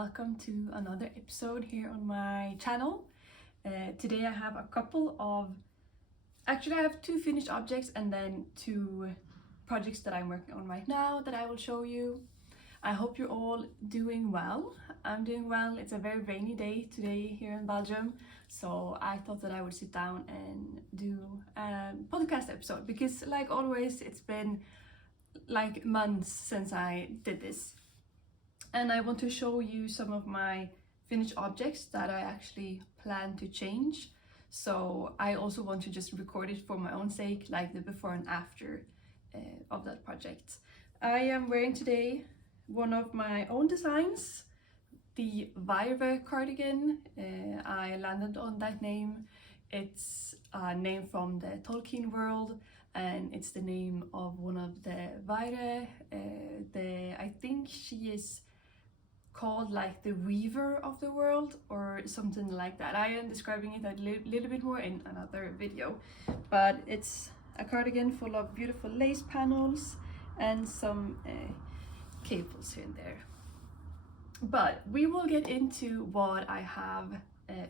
welcome to another episode here on my channel. Today I have a couple of, actually I have two finished objects and then two projects that I'm working on right now that I will show you. I hope you're all doing well. I'm doing well. It's a very rainy day today here in Belgium, so I thought that I would sit down and do a podcast episode because, like always, it's been like months since I did this. And I want to show you some of my finished objects that I actually plan to change. So I also want to just record it for my own sake, like the before and after of that project. I am wearing today one of my own designs, the ByPermin cardigan. I landed on that name. It's a name from the Tolkien world, and it's the name of one of the Vaire. I think she is called like the weaver of the world or something like that. I am describing it a little bit more in another video, but it's a cardigan full of beautiful lace panels and some cables here and there. But we will get into what I have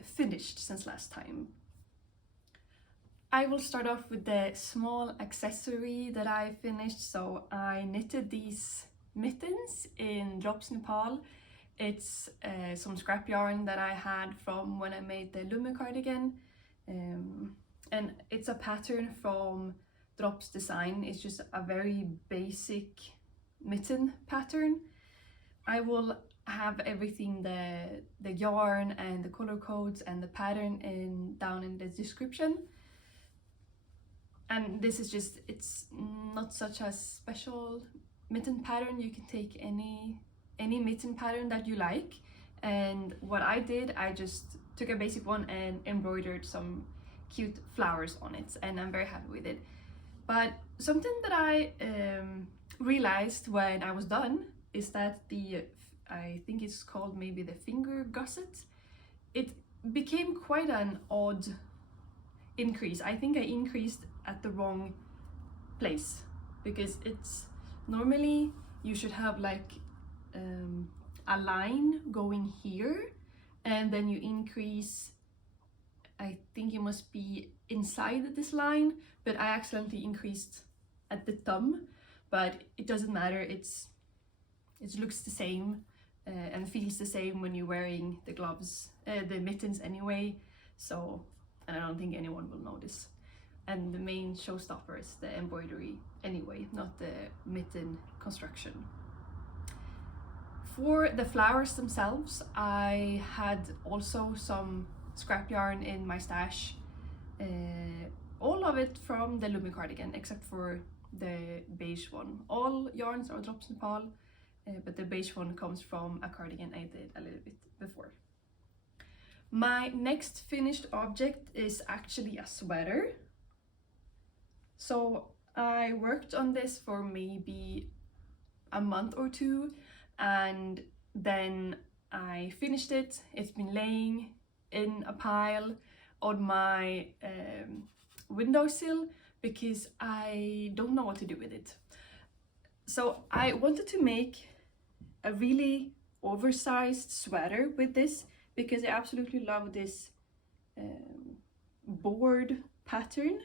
finished since last time. I will start off with the small accessory that I finished. So I knitted these mittens in Drops Nepal. It's some scrap yarn that I had from when I made the Lume cardigan, and it's a pattern from Drops design. It's just a very basic mitten pattern. I will have everything, the yarn and the color codes and the pattern down in the description. And this is just, it's not such a special mitten pattern. You can take any mitten pattern that you like, and what I did, I just took a basic one and embroidered some cute flowers on it, and I'm very happy with it. But something that I realized when I was done is that I think it's called maybe the finger gusset, it became quite an odd increase. I think I increased at the wrong place, because it's normally you should have like a line going here, and then you increase, I think it must be inside this line, but I accidentally increased at the thumb. But it doesn't matter, it looks the same and feels the same when you're wearing the gloves, the mittens anyway, so, and I don't think anyone will notice. And the main showstopper is the embroidery anyway, not the mitten construction. For the flowers themselves, I had also some scrap yarn in my stash, all of it from the Lume cardigan except for the beige one. All yarns are Drops Nepal, but the beige one comes from a cardigan I did a little bit before. My next finished object is actually a sweater. So I worked on this for maybe a month or two, and then I finished it. It's been laying in a pile on my windowsill because I don't know what to do with it. So I wanted to make a really oversized sweater with this because I absolutely love this board pattern,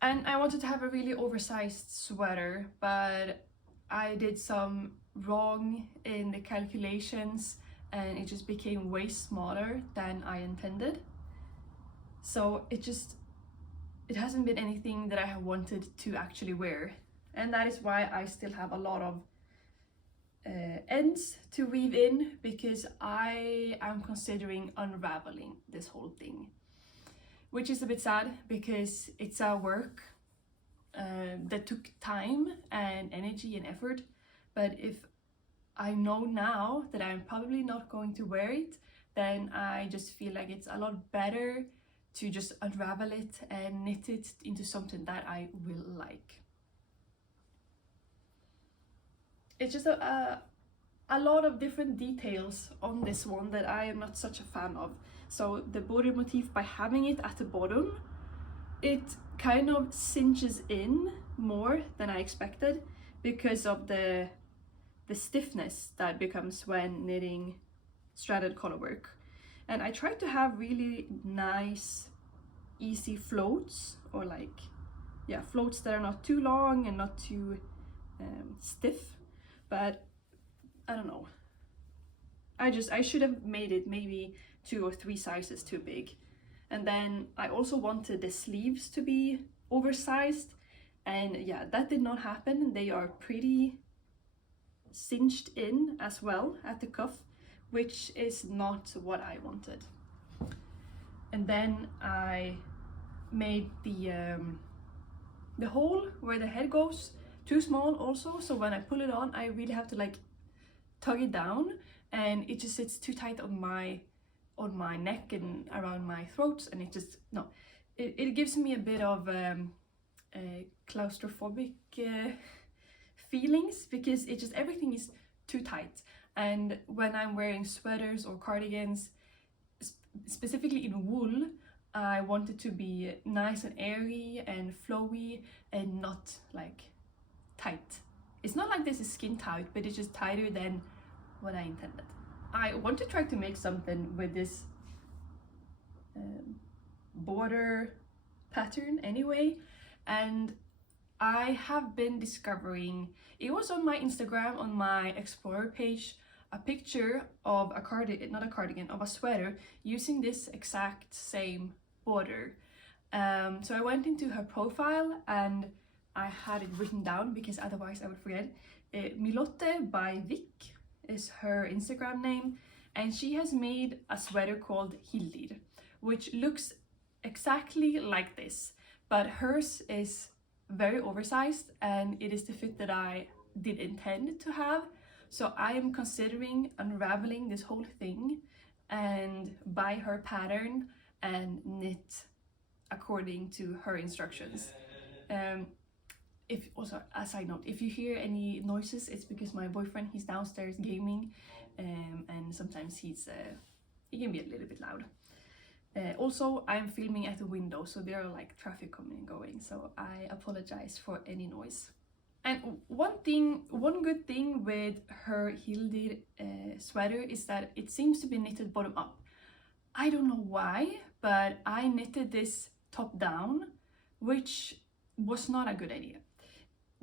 and I wanted to have a really oversized sweater, but I did some wrong in the calculations and it just became way smaller than I intended. So it hasn't been anything that I have wanted to actually wear, and that is why I still have a lot of ends to weave in, because I am considering unraveling this whole thing, which is a bit sad because it's a work that took time and energy and effort. But if I know now that I'm probably not going to wear it, then I just feel like it's a lot better to just unravel it and knit it into something that I will like. It's just a lot of different details on this one that I am not such a fan of. So the border motif, by having it at the bottom, it kind of cinches in more than I expected because of the stiffness that becomes when knitting stradded color work. And I tried to have really nice, easy floats, or like, yeah, floats that are not too long and not too stiff, but I don't know. I should have made it maybe 2 or 3 sizes too big. And then I also wanted the sleeves to be oversized, and yeah, that did not happen. They are pretty cinched in as well at the cuff, which is not what I wanted. And then I made the hole where the head goes too small also, so when I pull it on I really have to like tug it down, and it just sits too tight on my neck and around my throat, and it just, no, it gives me a bit of claustrophobic feelings, because it just, everything is too tight. And when I'm wearing sweaters or cardigans, specifically in wool, I want it to be nice and airy and flowy and not like tight. It's not like this is skin tight, but it's just tighter than what I intended. I want to try to make something with this border pattern anyway, and I have been discovering, it was on my Instagram, on my Explorer page, a picture of a cardigan, not a cardigan, of a sweater using this exact same border. So I went into her profile and I had it written down because otherwise I would forget. Milotte by Vic is her Instagram name, and she has made a sweater called Hildir, which looks exactly like this, but hers is very oversized and it is the fit that I did intend to have. So I am considering unraveling this whole thing and buy her pattern and knit according to her instructions. If also, a side note, if you hear any noises, it's because my boyfriend, he's downstairs gaming, and sometimes he can be a little bit loud. Also, I'm filming at the window, so there are like traffic coming and going, so I apologize for any noise. And one good thing with her Hildir sweater is that it seems to be knitted bottom up. I don't know why, but I knitted this top down, which was not a good idea,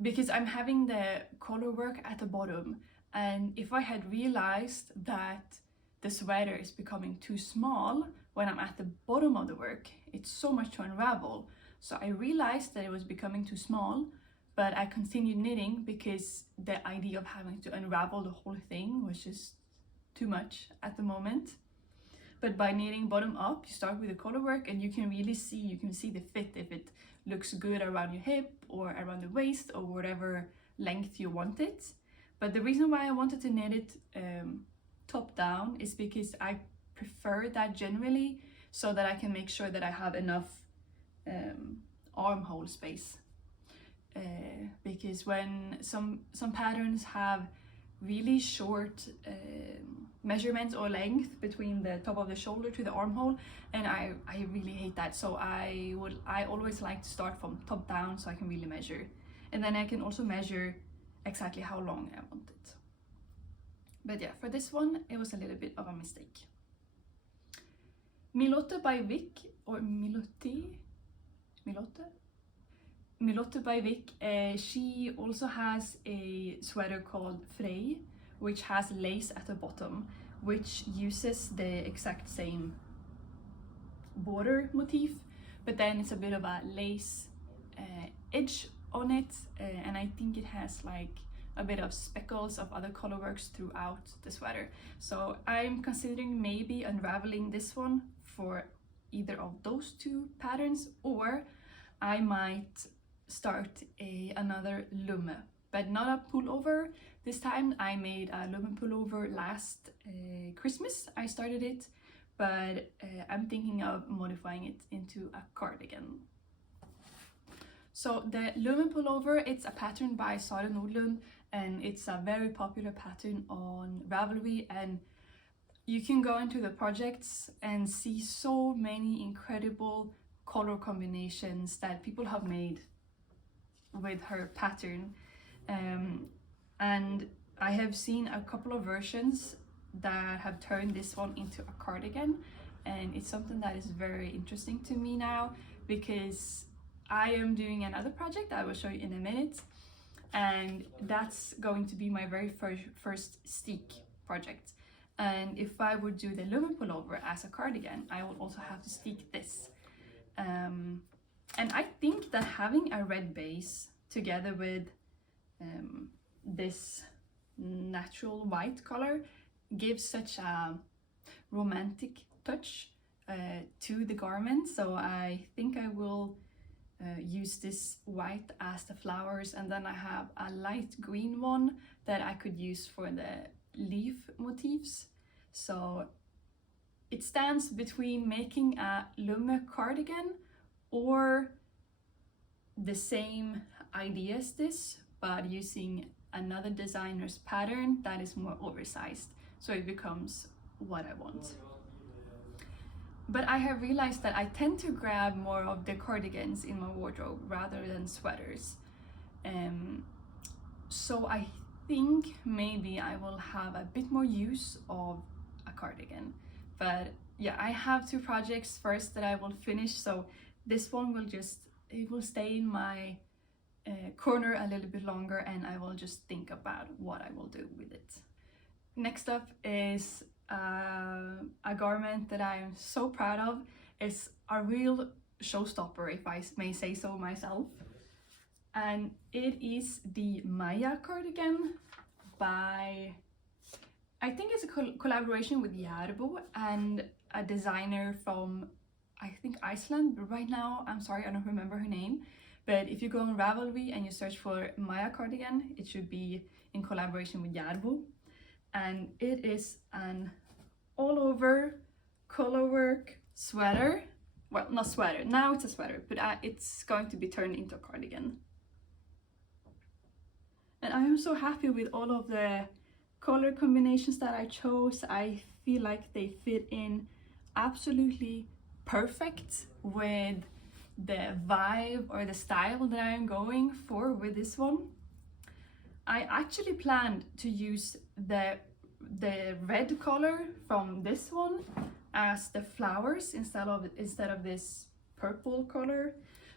because I'm having the collar work at the bottom, and if I had realized that the sweater is becoming too small when I'm at the bottom of the work, it's so much to unravel. So I realized that it was becoming too small, but I continued knitting because the idea of having to unravel the whole thing was just too much at the moment. But by knitting bottom up, you start with the collar work and you can really see, you can see the fit, if it looks good around your hip or around the waist or whatever length you want it. But the reason why I wanted to knit it top down is because I prefer that generally, so that I can make sure that I have enough armhole space. Because when some patterns have really short measurements or length between the top of the shoulder to the armhole, and I really hate that. So I always like to start from top down, so I can really measure, and then I can also measure exactly how long I want it. But yeah, for this one it was a little bit of a mistake. Milotte by Vic, or Milotte by Vic, she also has a sweater called Frey, which has lace at the bottom, which uses the exact same border motif, but then it's a bit of a lace edge on it, and I think it has like a bit of speckles of other colorworks throughout the sweater. So I'm considering maybe unraveling this one for either of those two patterns, or I might start another lumme, but not a pullover. This time I made a lumme pullover last Christmas. I started it, but I'm thinking of modifying it into a cardigan. So the lumme pullover, it's a pattern by Sara Nordlund, and it's a very popular pattern on Ravelry, and you can go into the projects and see so many incredible color combinations that people have made with her pattern, and I have seen a couple of versions that have turned this one into a cardigan, and it's something that is very interesting to me now because I am doing another project I will show you in a minute, and that's going to be my very first steek project. And if I would do the loom pullover as a cardigan, I will also have to steek this. And I think that having a red base together with this natural white color gives such a romantic touch to the garment. So I think I will use this white as the flowers, and then I have a light green one that I could use for the leaf motifs. So it stands between making a loom cardigan or the same idea as this, but using another designer's pattern that is more oversized, so it becomes what I want. But I have realized that I tend to grab more of the cardigans in my wardrobe rather than sweaters. So I think maybe I will have a bit more use of a cardigan. But yeah, I have two projects first that I will finish, so this one will it will stay in my corner a little bit longer, and I will just think about what I will do with it. Next up is a garment that I am so proud of. It's a real showstopper, if I may say so myself, and it is the Maja cardigan by, I think it's a collaboration with Järbo and a designer from, I think, Iceland, but right now I'm sorry, I don't remember her name. But if you go on Ravelry and you search for Maja cardigan, it should be in collaboration with Järbo. And it is an all over colorwork sweater. Well, not sweater, now it's a sweater, but it's going to be turned into a cardigan. And I am so happy with all of the color combinations that I chose. I feel like they fit in absolutely perfect with the vibe or the style that I am going for with this one. I actually planned to use the red color from this one as the flowers instead of this purple color,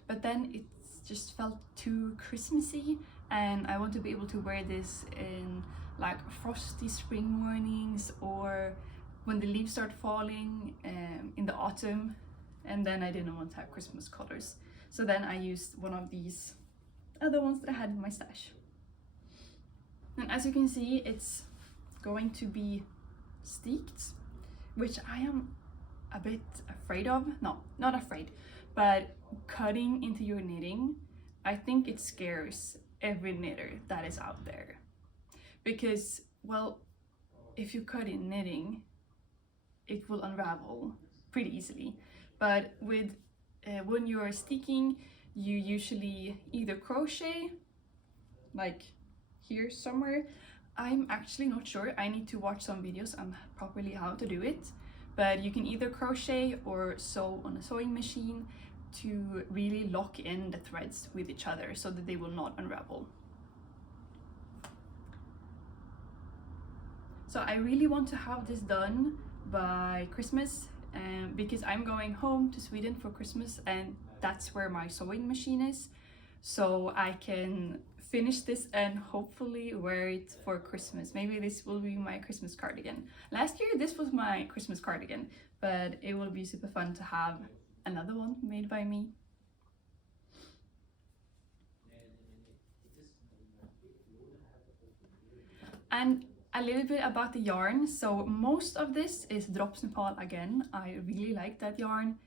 but then it just felt too Christmassy, and I want to be able to wear this in like frosty spring mornings or when the leaves start falling in the autumn, and then I didn't want to have Christmas colors, so then I used one of these other ones that I had in my stash. And as you can see, it's going to be steeked, which I am a bit afraid of. No, not afraid, but cutting into your knitting, I think it scares every knitter that is out there. Because, well, if you cut in knitting, it will unravel pretty easily. But with when you're steeking, you usually either crochet, like here somewhere. I'm actually not sure, I need to watch some videos on properly how to do it, but you can either crochet or sew on a sewing machine to really lock in the threads with each other so that they will not unravel. So I really want to have this done by Christmas because I'm going home to Sweden for Christmas, and that's where my sewing machine is, so I can finish this and hopefully wear it for Christmas. Maybe this will be my Christmas cardigan. Last year this was my Christmas cardigan, but it will be super fun to have another one made by me. And a little bit about the yarn. So most of this is Drops Nepal again. I really like that yarn.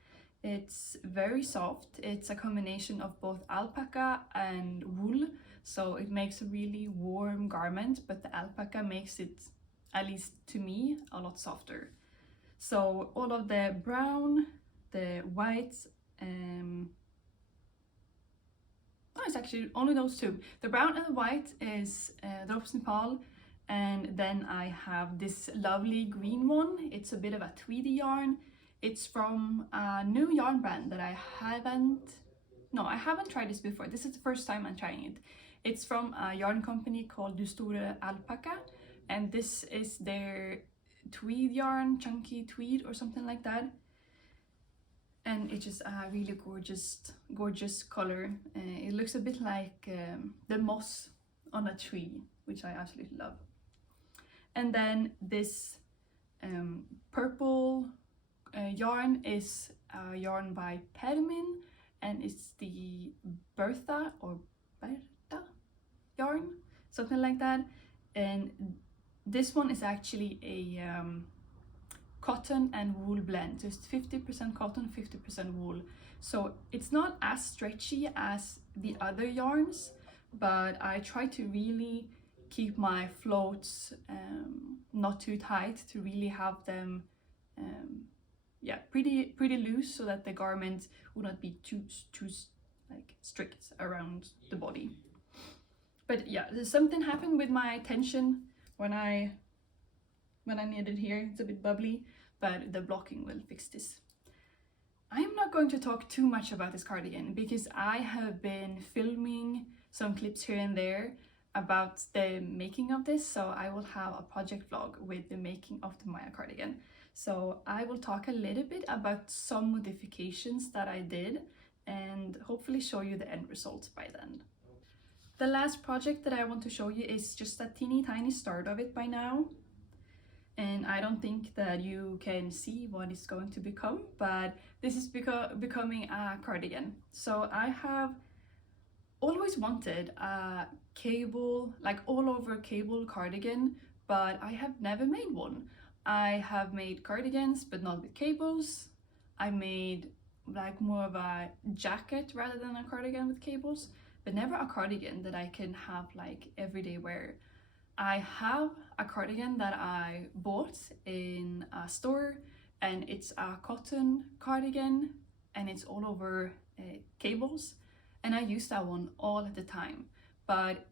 It's very soft. It's a combination of both alpaca and wool, so it makes a really warm garment, but the alpaca makes it, at least to me, a lot softer. So all of the brown, the white, oh, it's actually only those two. The brown and the white is Drops Nepal, and then I have this lovely green one. It's a bit of a tweedy yarn. It's from a new yarn brand that I haven't tried this before. This is the first time I'm trying it. It's from a yarn company called Du Store Alpakka, and this is their tweed yarn, chunky tweed or something like that. And it's just a really gorgeous color. It looks a bit like the moss on a tree, which I absolutely love. And then this purple yarn is a yarn by ByPermin, and it's the Bertha or Bertha yarn, something like that. And this one is actually a cotton and wool blend, just 50% cotton, 50% wool. So it's not as stretchy as the other yarns, but I try to really keep my floats not too tight, to really have them yeah, pretty loose, so that the garment will not be too like strict around the body. But yeah, something happened with my tension when I knitted here. It's a bit bubbly, but the blocking will fix this. I'm not going to talk too much about this cardigan because I have been filming some clips here and there about the making of this, so I will have a project vlog with the making of the Maja cardigan. So I will talk a little bit about some modifications that I did and hopefully show you the end result by then. The last project that I want to show you is just a teeny tiny start of it by now. And I don't think that you can see what it's going to become, but this is becoming a cardigan. So I have always wanted a cable, like all over cable cardigan, but I have never made one. I have made cardigans, but not with cables. I made like more of a jacket rather than a cardigan with cables, but never a cardigan that I can have like everyday wear. I have a cardigan that I bought in a store, and it's a cotton cardigan and it's all over cables, and I use that one all the time. But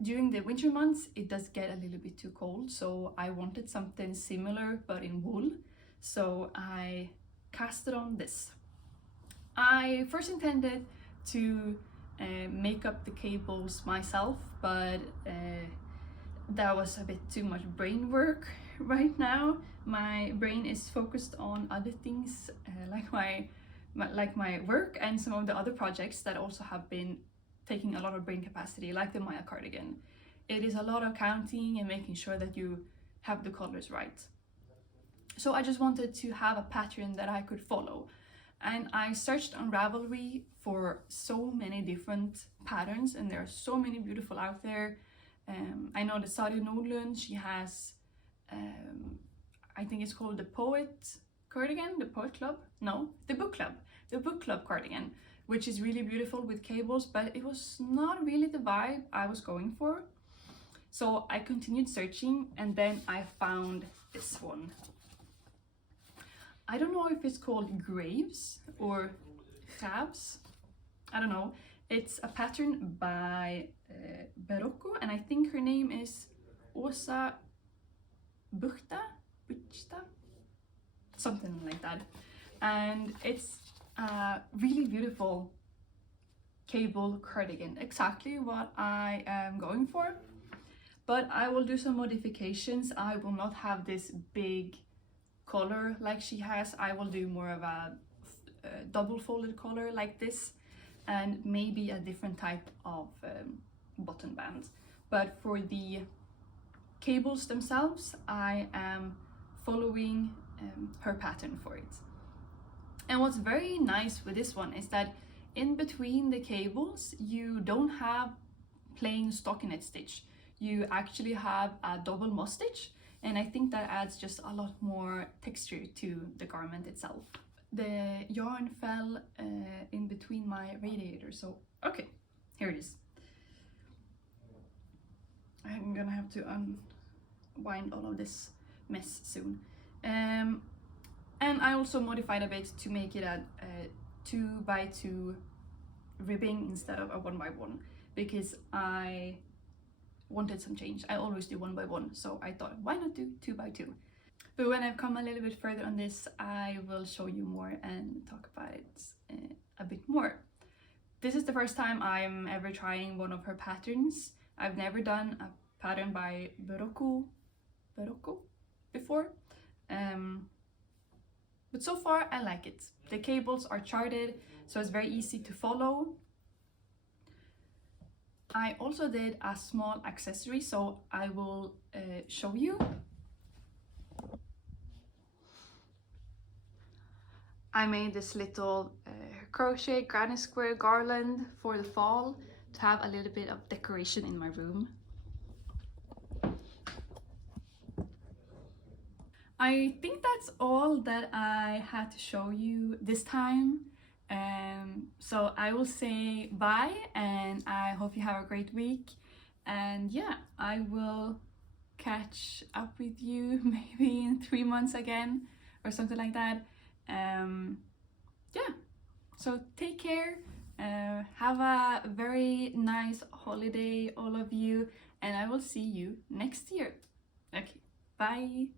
during the winter months it does get a little bit too cold, so I wanted something similar but in wool, so I casted on this. I first intended to make up the cables myself, but that was a bit too much brain work right now. My brain is focused on other things, like my work and some of the other projects that also have been taking a lot of brain capacity, like the Maja cardigan. It is a lot of counting and making sure that you have the colors right. So I just wanted to have a pattern that I could follow. And I searched on Ravelry for so many different patterns, and there are so many beautiful out there. I know that Sari Nordlund, she has, I think it's called the Poet cardigan, the Poet Club? No, the Book Club. The Book Club cardigan, which is really beautiful with cables, but it was not really the vibe I was going for. So I continued searching, and then I found this one. I don't know if it's called Graves or Graves, I don't know. It's a pattern by Berroco, and I think her name is Buchta, something like that. And it's a really beautiful cable cardigan, exactly what I am going for. But I will do some modifications. I will not have this big collar like she has. I will do more of a double folded collar like this, and maybe a different type of button band. But for the cables themselves, I am following her pattern for it. And what's very nice with this one is that in between the cables you don't have plain stockinette stitch. You actually have a double moss stitch, and I think that adds just a lot more texture to the garment itself. The yarn fell in between my radiator, so okay, here it is. I'm gonna have to unwind all of this mess soon. And I also modified a bit to make it a 2x2 ribbing instead of a 1x1, because I wanted some change. I always do 1x1, so I thought, why not do 2x2? But when I've come a little bit further on this, I will show you more and talk about it a bit more. This is the first time I'm ever trying one of her patterns. I've never done a pattern by Berroco. Berroco? before. But so far I like it. The cables are charted, so it's very easy to follow. I also did a small accessory, so I will show you. I made this little crochet granny square garland for the fall to have a little bit of decoration in my room. I think that's all that I had to show you this time. So I will say bye, and I hope you have a great week. And yeah, I will catch up with you maybe in 3 months again or something like that. Yeah, so take care. Have a very nice holiday, all of you, and I will see you next year. Okay, bye.